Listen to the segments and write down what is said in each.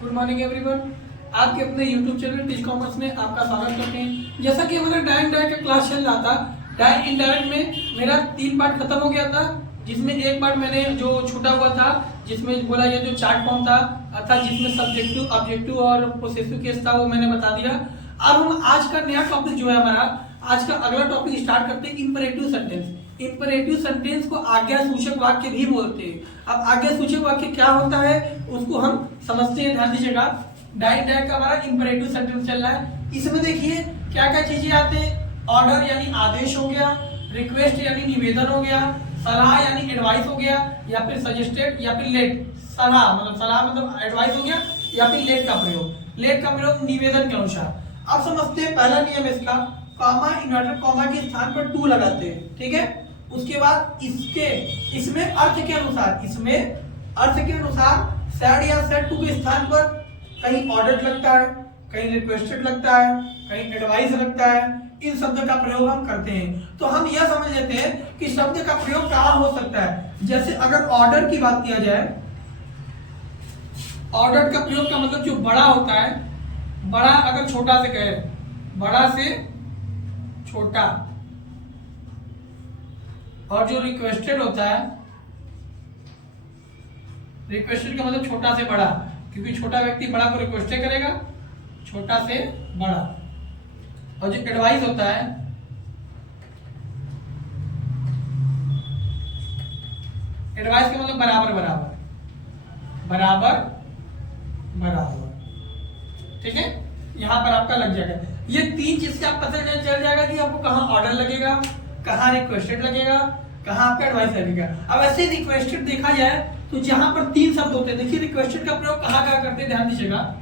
Good morning everyone. आपके अपने YouTube channel teach commerce में आपका स्वागत करते हैं। जैसा कि हमारा डायरेक्ट का क्लास चल रहा था, डायरेक्ट इनडायरेक्ट में मेरा 3 पार्ट खत्म हो गया था, जिसमें एक पार्ट मैंने जो छूटा हुआ था, जिसमें बोला ये जो चार्ट फॉर्म था अर्थात जिसमें सब्जेक्टिव, ऑब्जेक्टिव और पोसेसिव केस था, वो मैंने बता दिया। अब हम आज का नया टॉपिक जो है हमारा, आज का अगला टॉपिक स्टार्ट करते हैं, इंपरेटिव सेंटेंस। इंपरेटिव सेंटेंस को आज्ञा सूचक वाक्य भी बोलते हैं। अब आज्ञा सूचक वाक्य क्या होता है उसको हम समझते हैं, ध्यान दीजिएगा। डायरेक्ट का हमारा इंपरेटिव सेंटेंस चल रहा है। इसमें देखिए क्या क्या चीजें आते हैं। ऑर्डर यानी आदेश हो गया, रिक्वेस्ट यानी निवेदन हो गया, सलाह यानी एडवाइस हो गया, या फिर सजेस्टेड या फिर लेट। सलाह मतलब एडवाइस हो गया, या फिर लेट का प्रयोग निवेदन के अनुसार। अब समझते हैं पहला नियम इसका, कॉमा इन्वर्टेड कॉमा के स्थान पर टू लगाते हैं, ठीक है। उसके बाद इसमें अर्थ के अनुसार सैड या सेड टू के स्थान पर कहीं ऑर्डर लगता है, कहीं रिक्वेस्टेड लगता है, कहीं एडवाइस लगता है। इन शब्द का प्रयोग हम करते हैं। तो हम यह समझ लेते हैं कि शब्द का प्रयोग कहां हो सकता है। जैसे अगर ऑर्डर की बात किया जाए, ऑर्डर का प्रयोग का मतलब जो बड़ा होता है, बड़ा अगर छोटा से कहे, बड़ा से छोटा, और जो रिक्वेस्टेड होता है, रिक्वेस्टेड का मतलब छोटा से बड़ा, क्योंकि छोटा व्यक्ति बड़ा को रिक्वेस्ट करेगा, छोटा से बड़ा। और जो एडवाइस होता है, एडवाइस का मतलब बराबर ठीक है। यहां पर आपका लग जाएगा ये 3 चीज से आप पता चल जाएगा कि आपको कहां ऑर्डर लगेगा, कहां रिक्वेस्टेड लगेगा, कहां आपका एडवाइस लगेगा। अब ऐसे रिक्वेस्टेड देखा जाए तो जहां पर 3 शब्द होते हैं, देखिए रिक्वेस्टेड का प्रयोग कहां करते हैं, ध्यान दीजिएगा।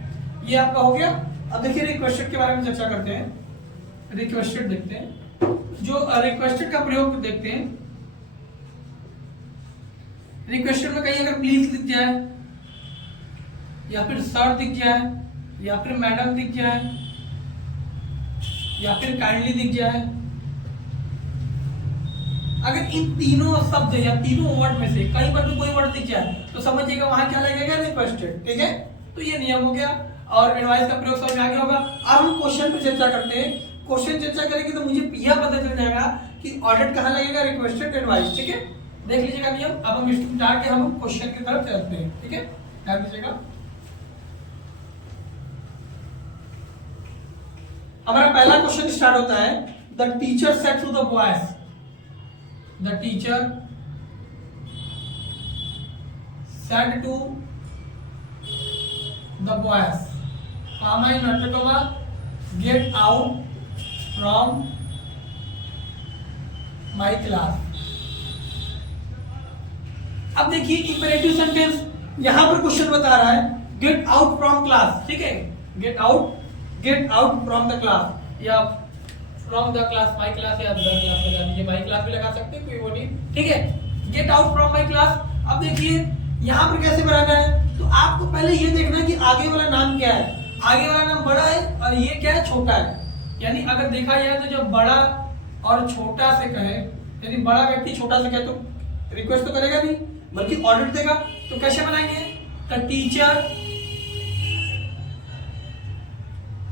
ये आपका हो गया। अब देखिए रिक्वेस्टेड के बारे में चर्चा करते हैं। रिक्वेस्टेड देखते हैं, जो रिक्वेस्टेड का प्रयोग देखते हैं। रिक्वेस्टेड में कहीं अगर प्लीज दिख जाए, या फिर सर दिख जाए, या फिर मैडम दिख जाए, या फिर काइंडली दिख जाए, अगर इन तीनों शब्द या तीनों वर्ड में से कहीं पर भी कोई वर्ड दिख जाए तो समझिएगा वहां क्या लगेगा, रिक्वेस्टेड, ठीक है। तो ये नियम हो गया और एडवाइस का प्रयोग समझ में आ गया होगा। अब हम क्वेश्चन पर चर्चा करते हैं। क्वेश्चन चर्चा करेंगे तो मुझे यह पता चल जाएगा कि ऑर्डर कहां लगेगा, रिक्वेस्टेड, एडवाइस, ठीक है। देख लीजिएगा नियम। अब हम इसको डाल के हम क्वेश्चन की तरफ चलते हैं, ठीक है, ध्यान दीजिएगा। हमारा पहला क्वेश्चन स्टार्ट होता है, the teacher said to the boys, the teacher said to the boys, comma inverted comma, get out from my class। अब देखिए इंपरेटिव सेंटेंस, यहां पर क्वेश्चन बता रहा है गेट आउट फ्रॉम क्लास, ठीक है। Get out from the class, या from the class, my class, या द क्लास लगा दीजिए, माई क्लास भी लगा सकते हैं, कोई वो नहीं, ठीक है। Get out from my class. अब देखिए यहां पर कैसे बनाना है, तो आपको पहले ये देखना है कि आगे वाला नाम क्या है। आगे वाला नाम बड़ा है और ये क्या है, छोटा है। यानी अगर देखा जाए तो जब बड़ा और छोटा से कहे, यानी बड़ा व्यक्ति छोटा से कहे तो रिक्वेस्ट तो करेगा नहीं बल्कि ऑर्डर देगा। तो कैसे बनाएंगे, द टीचर,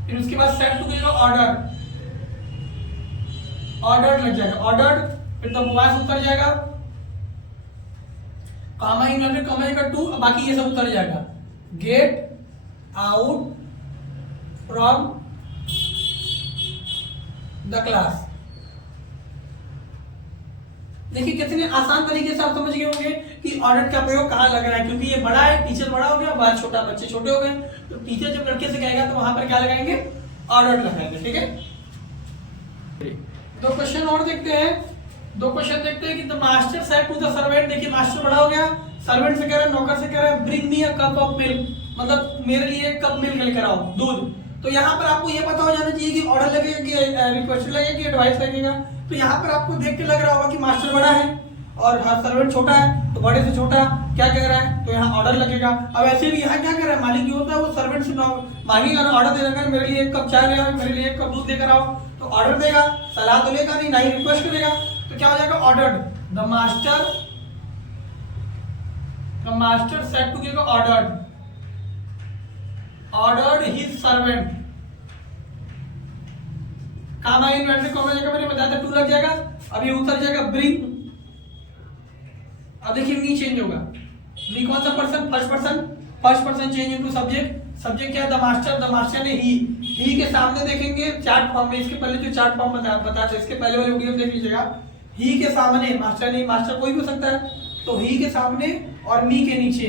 फिर उसके बाद सेड टू देगा ऑर्डर लग जाएगा, ऑर्डर, फिर द बॉयज उतर जाएगा, कॉमा इन्वर्टेड कॉमा का टू, बाकी ये सब उतर जाएगा। Gate out from the class. देखिए कितने आसान तरीके से आप समझ गए होंगे कि ऑर्डर का प्रयोग कहां लग रहा है, क्योंकि ये बड़ा है, टीचर बड़ा हो गया, बॉय छोटा, बच्चे छोटे हो गए, तो टीचर जब लड़के से कहेगा तो वहां पर क्या लगाएंगे, ऑर्डर लगाएंगे, ठीक है। दो क्वेश्चन और देखते हैं। कि the master said to the servant, देखिए मास्टर बड़ा हो गया, सर्वेंट से कह रहा है, नौकर से कह रहा है, bring me a cup of milk, मतलब मेरे लिए एक कप मिल्क लेकर आओ, दूध। तो यहाँ पर आपको ये पता हो जाना चाहिए कि ऑर्डर लगेगा कि रिक्वेस्ट लगेगा कि एडवाइस लगेगा। तो यहाँ पर आपको देख के लग रहा होगा कि मास्टर बड़ा है और सर्वेंट छोटा है, तो बड़े से छोटा क्या कह रहा है, तो यहाँ ऑर्डर लगेगा। अब ऐसे भी यहाँ क्या कर रहा है, मालिक जो होता है वो सर्वेंट से मांगेगा ना, ऑर्डर दे देगा, मेरे लिए एक कप चाय ले आओ, मेरे लिए एक कप दूध लेकर आओ, तो ऑर्डर देगा, सलाह तो लेगा नहीं, ना ही रिक्वेस्ट करेगा। तो क्या हो जाएगा, ordered. The master said to give ordered, ordered his servant, comma inventory comma जगह मैंने बताया था टू लग जाएगा, अब ये उतर जाएगा ब्रिंग। अब देखिए मी चेंज होगा, मी कौन सा person, first person change into subject, subject क्या है द मास्टर ने ही के सामने देखेंगे चार्ट फॉर्म में, इसके पहले जो चार्ट फॉर्म बताया था इसके पहले वाले वीडियो में देख लीजिएगा, ही के सामने मास्टर नहीं, मास्टर कोई भी हो सकता है, तो ही के सामने और मी के नीचे,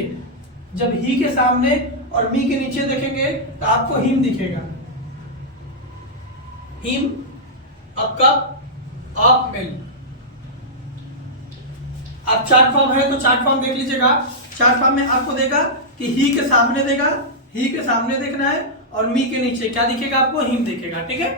जब ही के सामने और मी के नीचे देखेंगे तो आपको हिम दिखेगा, हिम अब कब आप मिल। अब चार्ट फॉर्म है तो चार्ट फॉर्म देख लीजिएगा, चार्ट फॉर्म में आपको देगा कि ही के सामने देगा, ही के सामने देखना है और मी के नीचे क्या दिखेगा आपको, हिम दिखेगा, ठीक है,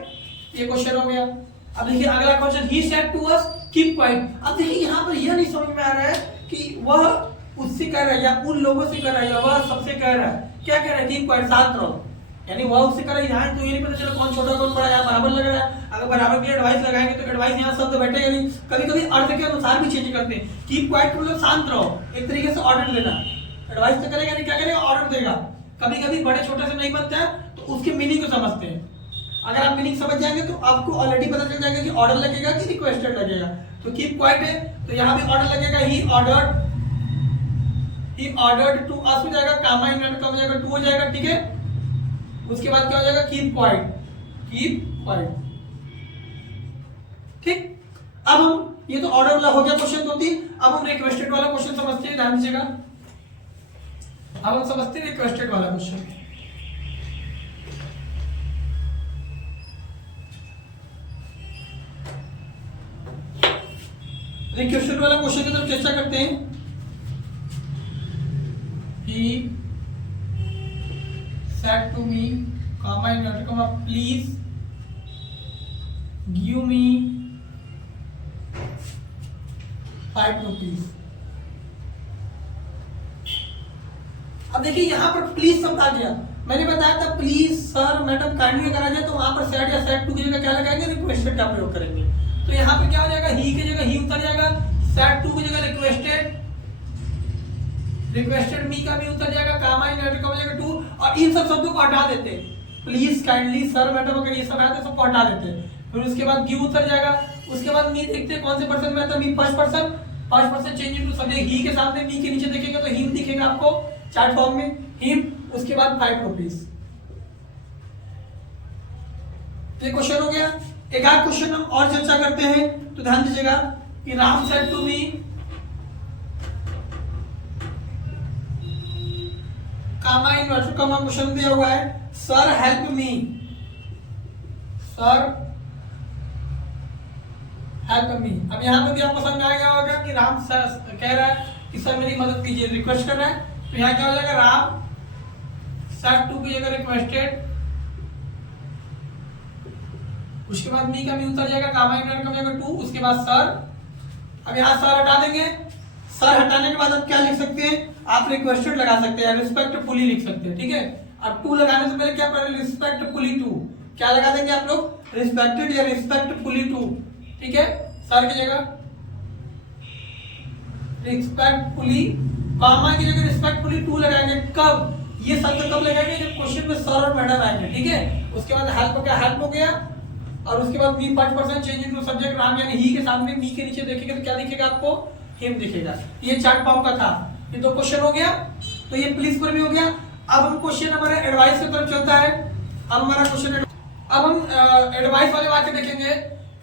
ये क्वेश्चन हो गया। अब देखिए अगला question, he said to us keep quiet. अब देखिए यहाँ पर यह नहीं समझ में आ रहा है कि वह उससे कह रहा है या उन लोगों से कह रहा है या वह सबसे कह रहा है, क्या कह रहा है, कीप क्वाइट शांत रहो, यानी वह उससे कह रहा है, यहाँ तो ये नहीं पता चला कौन छोटा कौन बड़ा, यहाँ बराबर लग रहा है, अगर बराबर के एडवाइस लगाएंगे तो एडवाइस यहाँ शब्द बैठेगा नहीं, कभी कभी अर्थ के अनुसार भी चेंज करते हैं, कीप क्वाइट मतलब शांत रहो, एक तरीके से ऑर्डर लेना, एडवाइस तो करेगा नहीं, क्या करेगा ऑर्डर देगा, कभी कभी बड़े छोटे से नहीं बनता है तो उसके मीनिंग को समझते हैं, अगर आप मीनिंग समझ जाएंगे तो आपको ऑलरेडी पता चल जाएगा कि ऑर्डर लगेगा कि रिक्वेस्टेड लगेगा, तो कीप क्वाइट है तो यहाँ भी ऑर्डर लगेगा, ही ऑर्डर्ड टू अस हो जाएगा, कामा इन्वेंट कम हो जाएगा, टू हो जाएगा, ठीक है, उसके बाद क्या हो जाएगा, कीप क्वाइट, ठीक। अब हम ये तो ऑर्डर वाला हो गया क्वेश्चन 2-3, अब हम रिक्वेस्टेड वाला क्वेश्चन समझते हैं, ध्यान दीजिएगा, अब हम समझते हैं रिक्वेस्टेड वाला क्वेश्चन। रिक्वेस्टेड वाला क्वेश्चन की तरफ चर्चा करते हैं। He said to me, comma inverted comma, please give me 5 rupees। अब देखिए यहाँ पर प्लीज शब्द आ गया, मैंने बताया था प्लीज सर मैडम काइंडली अगर आ जाए तो वहां पर सेड या सेड टू की जगह क्या लगाएंगे, रिक्वेस्टेड का प्रयोग करेंगे, तो यहाँ पर क्या हो जाएगा, ही की जगह ही उतर जाएगा, सेड टू की जगह रिक्वेस्टेड मी का भी उतर जाएगा, कामा इन्वर्टेड कॉमा जाएगा टू, और इन सब शब्दों को हटा देते हैं, प्लीज काइंडली सर मैडम अगर ये सब आते सबको हटा देते हैं, फिर उसके बाद गिव उतर जाएगा, उसके बाद मी देखते हैं कौन से पर्सन में आता है, me first person change into subject, he के सामने मी के नीचे देखेंगे तो हिम दिखेगा आपको चार्ट फॉर्म में, हिम, उसके बाद 5 रुपीज। ये क्वेश्चन हो गया। एक आध क्वेश्चन हम और चर्चा करते हैं, तो ध्यान दीजिएगा कि Ram said to me, comma inverted comma question दिया हुआ है, sir help me, sir help me. अब यहाँ पे भी आपको समझ आ गया होगा कि राम सर कह रहा है कि सर मेरी मदद कीजिए, रिक्वेस्ट कर रहा है, तो यहाँ क्या हो जाएगा, राम सर टू की जगह रिक्वेस्टेड, उसके बाद मी का मी उतर जाएगा, कामा इन्वर्टेड कॉमा जाएगा टू, उसके बाद सर। अब यहाँ सर हटा देंगे, सर हटाने के बाद आप क्या लिख सकते हैं, आप रिक्वेस्टेड लगा सकते हैं, रिस्पेक्टफुली लिख सकते हैं, ठीक है। अब टू लगाने से पहले क्या करें, रिस्पेक्टफुली टू, क्या लगा देंगे आप लोग, रिस्पेक्टेड या रिस्पेक्टफुली टू, ठीक है, सर की जगह रिस्पेक्टफुली, कामा की जगह रिस्पेक्टफुली टू लगाएंगे, कब, ये शब्द कब लगाएंगे, जब क्वेश्चन में सर और मैडम आएंगे, ठीक है। उसके बाद हेल्प क्या, हेल्प हो गया, और उसके बाद मी 5% चेंज इनटू सब्जेक्ट राम, यानी ही के सामने मी के नीचे देखेंगे तो क्या दिखेगा आपको, हिम दिखेगा। ये चार्ट फॉर्म का था, ये 2 क्वेश्चन हो गया, तो ये प्लीज पर भी हो गया। अब हम क्वेश्चन हमारे एडवाइस की तरफ चलता है। अब हमारा क्वेश्चन, अब हम एडवाइस वाले बातें देखेंगे।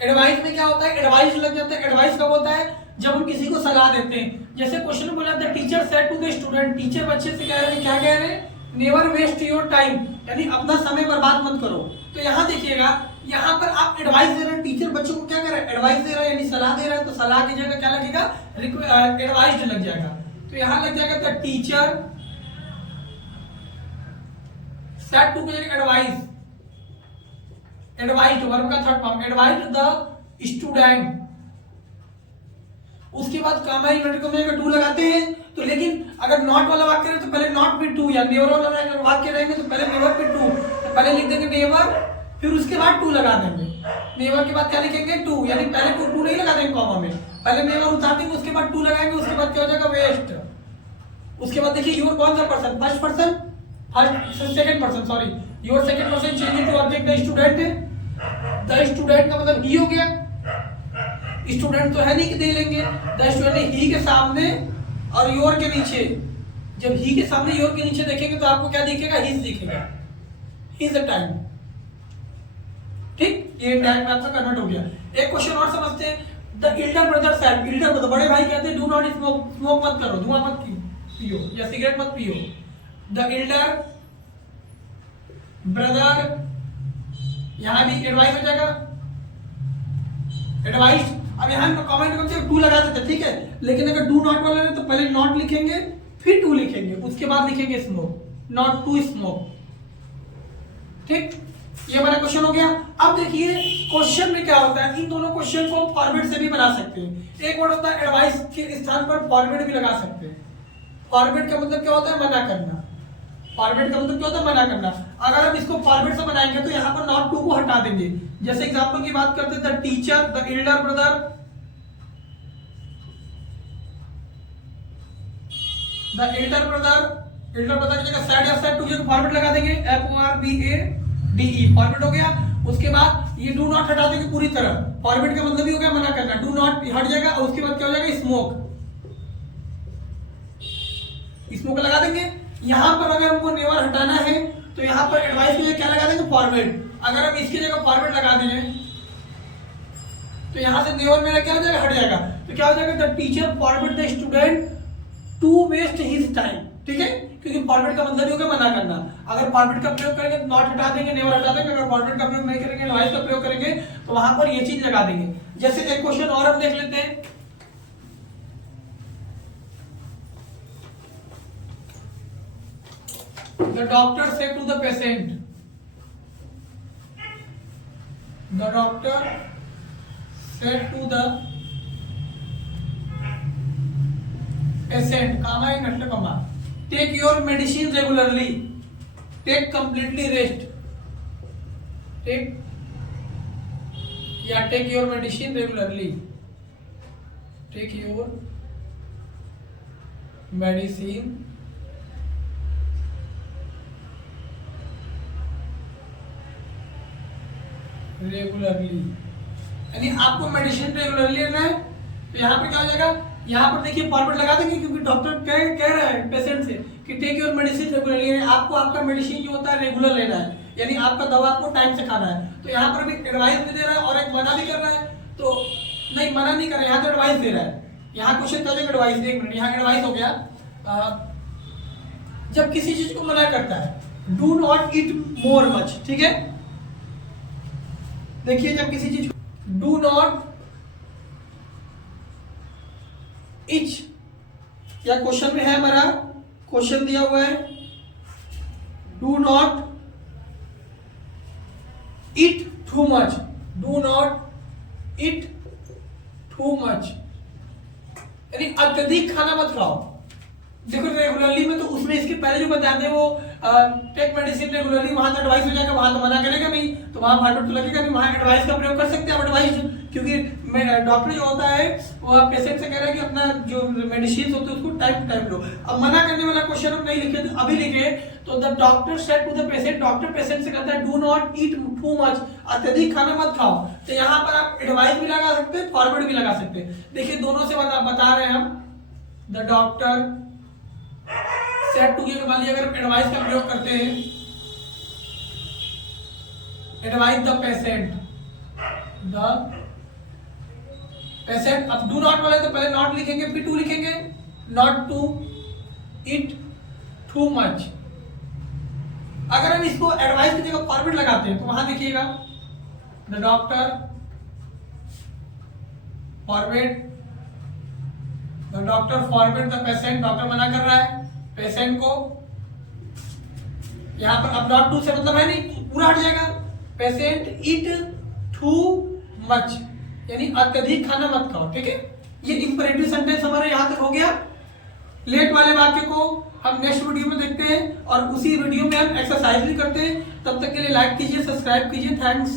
एडवाइस में क्या होता है, एडवाइस लग जाता है। एडवाइस कब होता है, जब हम किसी को सलाह देते हैं। जैसे क्वेश्चन में बोला था, teacher said to the student, teacher बच्चे से कह रहे हैं, क्या कह रहे हैं, नेवर वेस्ट योर टाइम, यानी अपना समय बर्बाद मत करो। तो यहाँ देखिएगा, यहाँ पर आप एडवाइस दे रहे हैं, टीचर बच्चों को क्या कर रहा है, एडवाइस दे रहा है, यानी सलाह दे रहा है, तो सलाह की जगह क्या लगेगा, एडवाइस्ड लग जाएगा। तो यहाँ लग जाएगा द टीचर सेड टू की जगह एडवाइस, एडवाइस्ड वर्ब का third form, advised the student. उसके बाद कामा इन्वर्टेड कॉमा में टू लगाते हैं, तो लेकिन अगर नॉट वाला वाक्य रहे तो पहले नॉट विद टू, या नेवर वाला वाक्य रहेंगे तो पहले नेवर विद टू, पहले लिख देंगे नेवर, फिर उसके बाद टू लगा देंगे। नेवर के बाद क्या लिखेंगे, टू, यानी पहले टू नहीं लगा देंगे कॉमा में, पहले नेवर उतार देंगे, उसके बाद टू लगाएंगे, उसके बाद क्या हो जाएगा, वेस्ट। उसके बाद देखिए योर कौन सा person, second person, sorry, your second person change to object the student है। द स्टूडेंट का मतलब ही हो गया, स्टूडेंट तो है नहीं कि दे लेंगे, द स्टूडेंट ही के सामने और योर के नीचे, जब ही के सामने योर के नीचे देखेंगे तो आपको क्या दिखेगा, हिज दिखेगा, हिज द टाइम। ठीक, ये टाइम में आपका कन्वर्ट हो गया। एक क्वेश्चन और समझते हैं। The Elder brother said, Elder brother बड़े भाई कहते हैं डू नॉट स्मोक, स्मोक मत करो, धुआं मत पियो या सिगरेट मत पियो। द एल्डर ब्रदर, यहां भी एडवाइस हो जाएगा, एडवाइस। अब यहां कमेंट करके टू लगा देते, ठीक है, लेकिन अगर डू नॉट वाले तो पहले नॉट लिखेंगे फिर टू लिखेंगे, उसके बाद लिखेंगे स्मोक, नॉट टू स्मोक। ठीक, ये हमारा क्वेश्चन हो गया। अब देखिए क्वेश्चन में क्या होता है, इन दोनों क्वेश्चन को फॉर्मेट से भी बना सकते हैं। एक वर्ड होता है एडवाइस के स्थान पर फॉर्मेट भी लगा सकते हैं। फॉर्मेट का मतलब क्या होता है, मना करना। फॉर्मेट का मतलब क्या होता है, मना करना। अगर हम इसको फॉर्मेट से बनाएंगे तो यहाँ पर नॉट टू को हटा देंगे। जैसे एग्जांपल की बात करते हैं, the teacher, the Elder brother, the Elder brother, Elder brother की जगह सैड या सैड टू की जगह फॉर्मेट लगा देंगे, FORBADE, फॉर्मेट हो गया। उसके बाद ये डू नॉट हटा देंगे पूरी तरह, फॉर्मेट का मतलब ही हो गया मना करना, डू नॉट हट जाएगा। और उसके बाद क्या हो जाएगा, स्मोक, स्मोक लगा देंगे। यहां पर अगर हमको नेवर हटाना है तो यहां पर एडवाइस की जगह क्या लगा देंगे, फॉर्मेट। अगर हम इसकी जगह फॉर्मेट लगा देंगे तो यहां से नेवर मेरा क्या हो जाएगा, हट जाएगा। तो क्या हो जाएगा, the teacher forbid the student to waste his time. ठीक है, क्योंकि फॉरबिड का मतलब ही होगा मना करना। अगर फॉरबिड का प्रयोग करेंगे तो नॉट हटा देंगे, नेवर हटा देंगे। अगर फॉरबिड का प्रयोग नहीं करेंगे, एडवाइस का प्रयोग करेंगे तो वहां पर ये चीज लगा देंगे। जैसे एक क्वेश्चन और हम देख लेते हैं। The doctor said to the patient, the doctor said to the patient, comma in extra comma, take your medicine regularly, take completely rest, take या take your medicine regularly, take your medicine regularly, यानी आपको medicine regularly लेना है। तो यहाँ पर क्या हो जाएगा, यहाँ पर देखिए फॉर्मेट लगा देंगे, क्योंकि डॉक्टर कह रहा है पेशेंट से कि टेक योर मेडिसिन रेगुलरली, यानी आपको आपका मेडिसिन जो होता है रेगुलर लेना है, यानी आपका दवा आपको टाइम से खाना है। तो यहाँ पर भी एडवाइस भी दे रहा है और एक मना भी कर रहा है। तो नहीं, मना नहीं कर रहा है, यहाँ तो एडवाइस दे रहा है। यहाँ क्वेश्चन क्या हो एडवाइस, एक मिनट, यहाँ एडवाइस हो गया। जब किसी चीज को मना करता है, do not eat more much, ठीक है। देखिए जब किसी चीज डू नॉट इच, या क्वेश्चन में है हमारा, क्वेश्चन दिया हुआ है do not eat too much, do not eat too much, यानी अत्यधिक खाना मत खाओ। देखो रेगुलरली में तो उसमें इसके पहले जो बताते हैं वो टेक मेडिसिन रेगुलरली, वहां तो एडवाइस हो जाएगा, वहां तो मना करेगा नहीं, तो वहां फॉर्मेट तो लगेगा नहीं, वहां एडवाइस का प्रयोग कर सकते हैं आप एडवाइस। क्योंकि डॉक्टर जो होता है वो पेशेंट से कह रहा है कि अपना जो मेडिसिन होते हैं उसको टाइम टू टाइम लो। अब मना करने वाला क्वेश्चन हम नहीं लिखे, अभी लिखे तो the doctor said to the patient, doctor patient से कहता है do not eat too much, अत्यधिक खाना मत खाओ। तो यहाँ पर आप एडवाइस भी लगा सकते हैं, फॉर्मेट भी लगा सकते हैं। देखिए दोनों से बता रहे हैं हम, द डॉक्टर सेड टू के मान लीजिए अगर एडवाइस का प्रयोग करते हैं, advise the patient, the patient. अब डू नॉट वाले तो पहले नॉट लिखेंगे फिर टू लिखेंगे, not to eat too much. अगर हम इसको एडवाइस की जगह फॉर्मेट लगाते हैं तो वहां देखिएगा the doctor format, the doctor format the patient, doctor मना कर रहा है पेशेंट को। यहां पर अब नॉट टू से मतलब है नहीं, पूरा हट जाएगा, पेशेंट ईट टू मच, यानी अत्यधिक खाना मत खाओ। ठीक है, ये इंपरेटिव सेंटेंस हमारा यहां तक हो गया। लेट वाले वाक्य को हम नेक्स्ट वीडियो में देखते हैं और उसी वीडियो में हम एक्सरसाइज भी करते हैं। तब तक के लिए लाइक कीजिए, सब्सक्राइब कीजिए। थैंक्स।